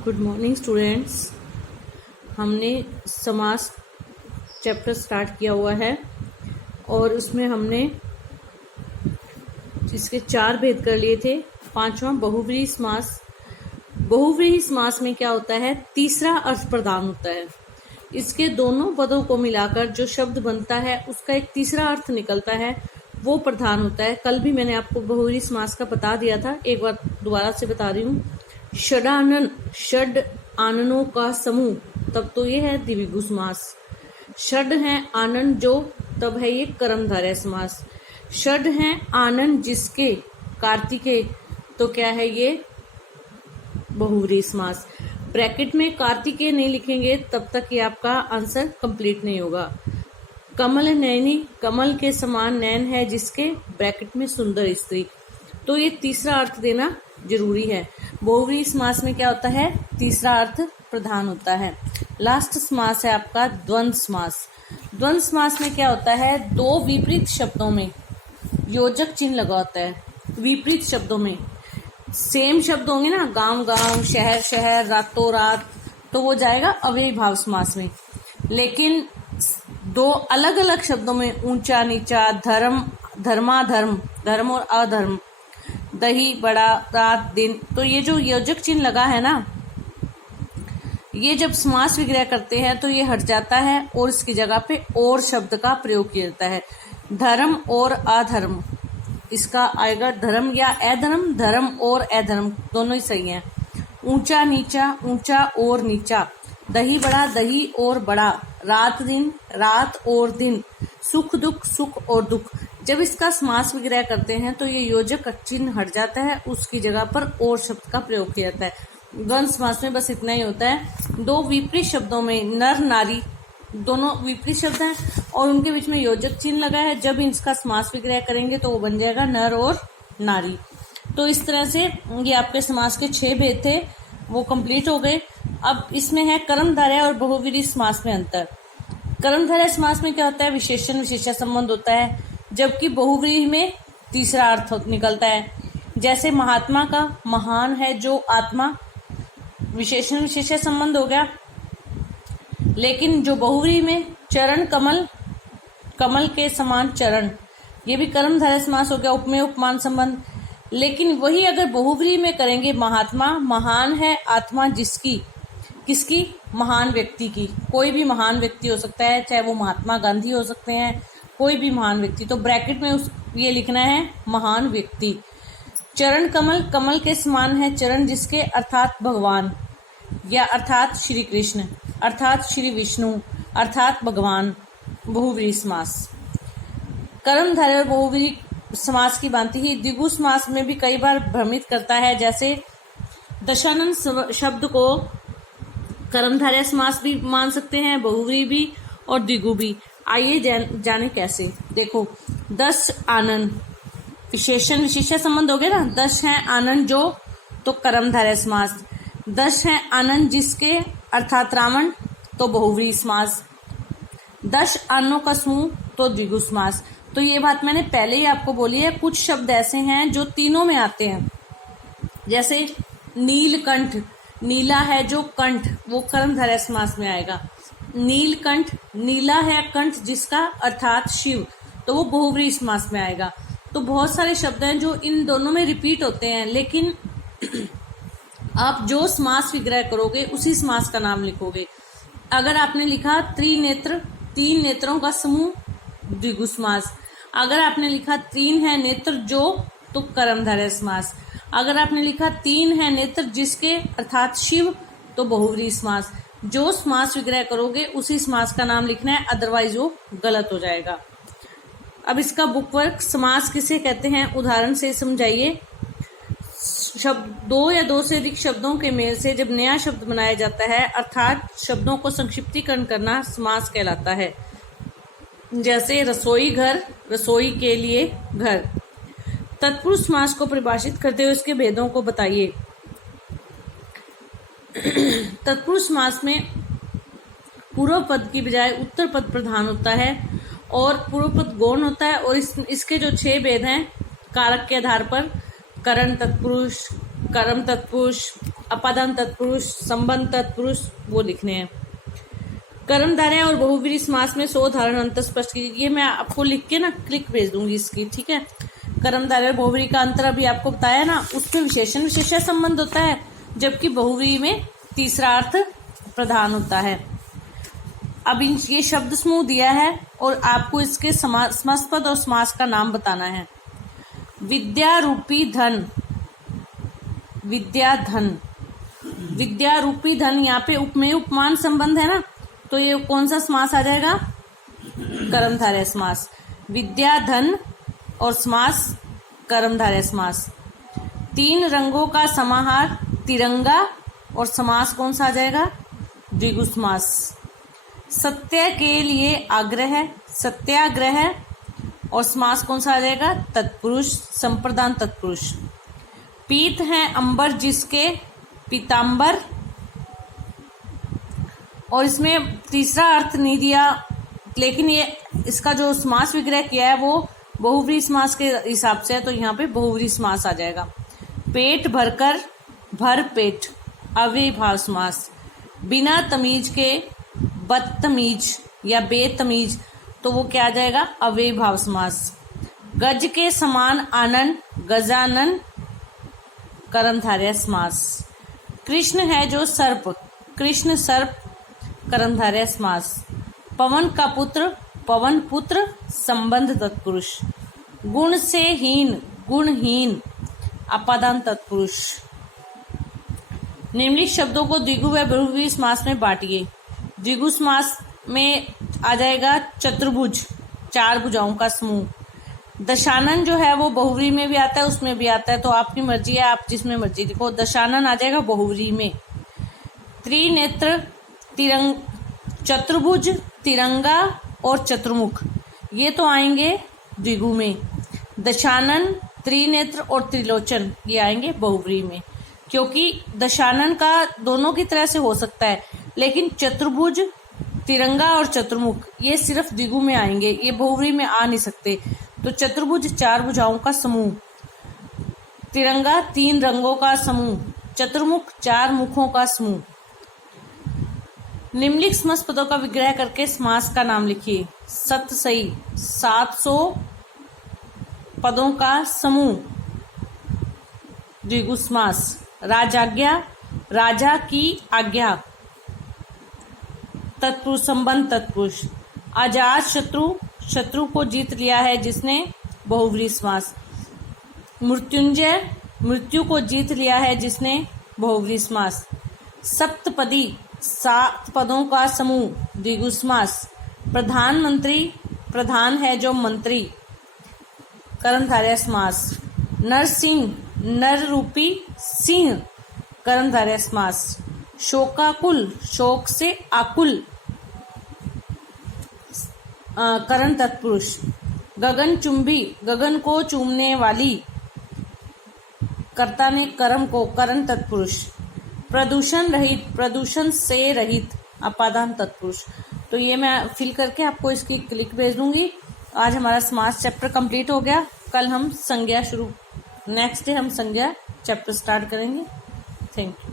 Good morning students. हमने समास chapter start किया हुआ है और उसमें हमने इसके 4 भेद कर लिए थे। 5वां बहुव्रीहि समास। बहुव्रीहि समास में क्या होता है, तीसरा अर्थ प्रदान होता है। इसके दोनों पदों को मिलाकर जो शब्द बनता है उसका एक तीसरा अर्थ निकलता है, वो प्रधान होता है। कल भी मैंने आपको बहुव्रीहि समास का बता दिया था, एक बार दोबारा से बता रही हूँ। षडानन, षड आननों का समूह, तब तो ये है द्विगु समास। षड है आनन जो, तब है ये कर्मधारय समास। षड है आनन जिसके, कार्तिकेय, तो क्या है ये बहुव्रीहि समास। ब्रैकेट में कार्तिकेय नहीं लिखेंगे तब तक ये आपका आंसर कंप्लीट नहीं होगा। कमल नैनी, कमल के समान नैन है जिसके, ब्रैकेट में सुंदर स्त्री, तो ये तीसरा अर्थ देना जरूरी है। बहुव्रीहि समास में क्या होता है, तीसरा अर्थ प्रधान होता है। लास्ट समास है आपका द्वंद्व समास। द्वंद्व समास में क्या होता है, दो विपरीत शब्दों में योजक चिन्ह लगा होता है। विपरीत शब्दों में सेम शब्द होंगे ना, गांव गांव, शहर शहर, रातों रात, तो वो जाएगा अव्ययी भाव समास में। लेकिन दो अलग अलग शब्दों में ऊंचा नीचा, धर्म धर्माधर्म, धर्म और अधर्म, दही बड़ा, रात दिन, तो ये जो योजक चिन्ह लगा है ना, ये जब समास विग्रह करते हैं तो ये हट जाता है और इसकी जगह पे और शब्द का प्रयोग किया जाता है। धर्म और अधर्म, इसका आएगा धर्म या अधर्म, धर्म और अधर्म दोनों ही सही हैं। ऊंचा नीचा, ऊंचा और नीचा, दही बड़ा, दही और बड़ा, रात दिन, रात और दिन, सुख दुख, सुख और दुख। जब इसका समास विग्रह करते हैं तो ये योजक चिन्ह हट जाता है, उसकी जगह पर और शब्द का प्रयोग किया जाता है। द्वंद्व समास में बस इतना ही होता है, दो विपरीत शब्दों में नर नारी, दोनों विपरीत शब्द हैं और उनके बीच में योजक चिन्ह लगा है। जब इसका समास विग्रह करेंगे तो वो बन जाएगा नर और नारी। तो इस तरह से ये आपके समास के 6 भेद थे, वो कंप्लीट हो गए। अब इसमें है कर्मधारय और बहुव्रीहि समास में अंतर। कर्मधारय समास में क्या होता है, विशेषण विशेषण संबंध होता है, जबकि बहुव्रीहि में तीसरा अर्थ निकलता है। जैसे महात्मा का महान है जो आत्मा, विशेषण विशेषण संबंध हो गया। लेकिन जो बहुव्रीहि में चरण कमल, कमल के समान चरण, ये भी कर्मधारय समास हो गया, उपमेय उपमान संबंध। लेकिन वही अगर बहुव्रीहि में करेंगे, महात्मा महान है आत्मा जिसकी, किसकी, महान व्यक्ति की, कोई भी महान व्यक्ति हो सकता है, चाहे वो महात्मा गांधी हो सकते हैं, कोई भी महान व्यक्ति, तो ब्रैकेट में ये लिखना है महान व्यक्ति। चरण कमल, कमल के समान है चरण जिसके, अर्थात भगवान, या अर्थात श्री कृष्ण, अर्थात श्री विष्णु, अर्थात भगवान। बहुव्रीहि समास। कर्मधारय और बहुव्रीहि समास की भांति ही द्विगु समास में भी कई बार भ्रमित करता है। जैसे दशानन शब्द को कर्मधारय समास भी मान सकते हैं, बहुव्रीहि भी और द्विगु भी। आइए जाने कैसे। देखो, 10 आनन, विशेषण विशेषण संबंध हो गया ना, 10 है आनन जो, तो कर्मधारय समास। 10 है आनंद जिसके, अर्थात रावण, तो बहुव्रीहि समास। 10 आननों का समूह, तो द्विगु समास। तो ये बात मैंने पहले ही आपको बोली है। कुछ शब्द ऐसे हैं जो तीनों में आते हैं, जैसे नीलकंठ, नीला है जो कंठ, वो कर्मधारय समास में आएगा। नीलकंठ, नीला है कंठ जिसका, अर्थात शिव, तो वो बहुव्रीहि समास में आएगा। तो बहुत सारे शब्द हैं जो इन दोनों में रिपीट होते हैं, लेकिन आप जो समास विग्रह करोगे उसी समास का नाम लिखोगे। अगर आपने लिखा त्रिनेत्र, 3 नेत्रों का समूह, द्विगु समास। अगर आपने लिखा 3 है नेत्र जो, तो कर्मधारय समास। अगर आपने लिखा 3 है नेत्र जिसके, अर्थात शिव, तो बहुव्रीहि समास। जो समास विग्रह करोगे उसी समास का नाम लिखना है, अदरवाइज वो गलत हो जाएगा। अब इसका बुक वर्क, समास किसे कहते हैं, उदाहरण से समझाइए। शब्द 2 या 2 से अधिक शब्दों के मेल से जब नया शब्द बनाया जाता है, अर्थात शब्दों को संक्षिप्तीकरण करना, समास कहलाता है। जैसे रसोई घर, रसोई के लिए घर। तत्पुरुष समास को परिभाषित करते हुए इसके भेदों को बताइए। तत्पुरुष समास में पूर्व पद की बजाय उत्तर पद प्रधान होता है और पूर्व पद गौण होता है। और इसके जो 6 भेद हैं कारक के आधार पर, करण तत्पुरुष, कर्म तत्पुरुष, अपादान तत्पुरुष, संबंध तत्पुरुष वो लिखने हैं। कर्मधारय और बहुव्रीहि समास में 100 उदाहरण अंतर स्पष्ट कीजिए। ये मैं आपको लिख के ना क्लिक भेज दूंगी इसकी, ठीक है। कर्मधारय और बहुव्रीहि का अंतर अभी आपको बताया ना, उसमें विशेषण विशेषण संबंध होता है, जबकि बहुव्रीहि में तीसरा अर्थ प्रधान होता है। अब ये शब्द समूह दिया है और आपको इसके समास पद और समास का नाम बताना है। विद्या रूपी धन, विद्या धन, विद्या रूपी धन, यहाँ पे उपमेय उपमान संबंध है ना, तो ये कौन सा समास आ जाएगा? कर्मधारय समास। विद्या धन और समास कर्मधारय समास। 3 रंगों का समाहार तिरंगा, और समास कौन सा आ जाएगा? द्विगु समास। सत्य के लिए आग्रह, सत्याग्रह, और समास कौन सा आ जाएगा? तत्पुरुष, संप्रदान तत्पुरुष। पीत है अंबर जिसके, पीतांबर, और इसमें तीसरा अर्थ नहीं दिया, लेकिन ये इसका जो समास विग्रह किया है वो बहुव्रीहि समास के हिसाब से है, तो यहाँ पे बहुव्रीहि समास आ जाएगा। पेट भरकर, भर पेट, अव्ययीभाव समास। बिना तमीज के, बदतमीज या बेतमीज, तो वो क्या आ जाएगा? अव्ययीभाव समास। गज के समान आनन, गजानन, कर्मधारय समास। कृष्ण है जो सर्प, कृष्ण सर्प, कर्मधारय समास। पवन का पुत्र, पवन पुत्र, संबंध तत्पुरुष। गुण से हीन, गुणहीन, अपादान तत्पुरुष। निम्नलिखित शब्दों को द्विगु व बहुव्रीहि समास में बांटिए। द्विगु समास में आ जाएगा चतुर्भुज, 4 भुजाओं का समूह। दशानन जो है वो बहुव्रीहि में भी आता है, उसमें भी आता है, तो आपकी मर्जी है, आप जिसमें मर्जी लिखो। दशानन आ जाएगा बहुव्रीहि में। त्रिनेत्र, चतुर्भुज, तिरंगा और चतुर्मुख, ये तो आएंगे द्विगु में। दशानन, त्रिनेत्र और त्रिलोचन ये आएंगे बहुव्रीहि में, क्योंकि दशानन का दोनों की तरह से हो सकता है, लेकिन चतुर्भुज, तिरंगा और चतुर्मुख ये सिर्फ द्विगु में आएंगे, ये बहुव्रीहि में आ नहीं सकते। तो चतुर्भुज 4 भुजाओं का समूह, तिरंगा 3 रंगों का समूह, चतुर्मुख 4 मुखों का समूह। निम्नलिखित समास पदों का विग्रह करके समास का नाम लिखिए। सत सही, 700 पदों का समूह, द्विगु समास। राजाज्ञा, राजा की आज्ञा, तत्पुरुष, संबंध तत्पुरुष। अजात शत्रु, शत्रु को जीत लिया है जिसने, बहुव्रीहि समास। मृत्युंजय, मृत्यु को जीत लिया है जिसने, बहुव्रीहि समास। सप्तपदी, 7 पदों का समूह, द्विगु समास। प्रधानमंत्री, प्रधान है जो मंत्री, कर्मधारय समास। नरसिंह, नर रूपी सिंह, कर्मधारय समास। शोकाकुल, शोक से आकुल, करण तत्पुरुष। गगनचुंबी, गगन को चूमने वाली, कर्ता ने कर्म को, करण तत्पुरुष। प्रदूषण रहित, प्रदूषण से रहित, अपादान तत्पुरुष। तो ये मैं फिल करके आपको इसकी क्लिक भेज दूंगी। आज हमारा समास चैप्टर कंप्लीट हो गया। कल हम संज्ञा नेक्स्ट डे हम संज्ञा चैप्टर स्टार्ट करेंगे। Thank you.